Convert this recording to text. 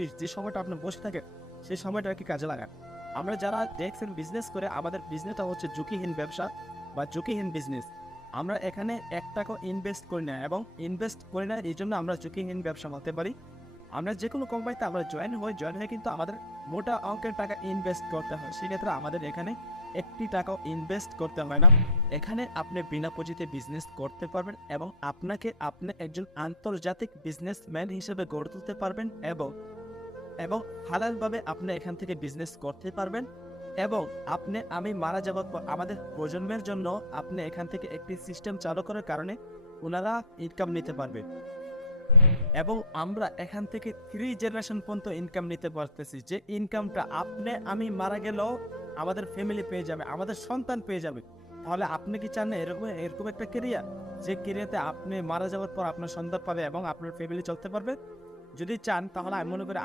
30 যে সময়টা আপনি বসে থাকেন সেই সময়টা আর কি কাজে লাগান। আমরা যারা দেখছেন বিজনেস করে আমাদের বিজনেসটা হচ্ছে ঝুঁকিহীন ব্যবসা বা ঝুঁকিহীন বিজনেস। আমরা এখানে ৳১ ইনভেস্ট করি না এবং ইনভেস্ট করি না এইজন্য আমরা ঝুঁকিহীন ব্যবসা বলতে পারি। আমরা যেকোনো কোম্পানিতে আমরা জয়েন হয়ে কিন্তু আমাদের মোটা অঙ্কের টাকা ইনভেস্ট করতে হয়। সেক্ষেত্রে আমাদের এখানে একটি টাকাও ইনভেস্ট করতে হয় না। এখানে আপনি বিনা পুঁজিতে বিজনেস করতে পারবেন এবং আপনি একজন আন্তর্জাতিক বিজনেসম্যান হিসেবে গড়ে তুলতে পারবেন এবং হালালভাবে আপনি এখান থেকে বিজনেস করতে পারবেন এবং আমি মারা যাবার পর আমাদের প্রজন্মের জন্য আপনি এখান থেকে একটি সিস্টেম চালু করার কারণে ওনারা ইনকাম নিতে পারবে এবং আমরা এখান থেকে 3 জেনারেশন পর্যন্ত ইনকাম নিতে পারতেছি, যে ইনকামটা আমি মারা গেলেও আমাদের ফ্যামিলি পেয়ে যাবে, আমাদের সন্তান পেয়ে যাবে। তাহলে আপনি কি চান না এরকম একটা ক্যারিয়ার, যে ক্যারিয়ারতে আপনি মারা যাওয়ার পর আপনার সন্তান পাবে এবং আপনার ফ্যামিলি চলতে পারবে? যদি চান তাহলে আমি মনে করি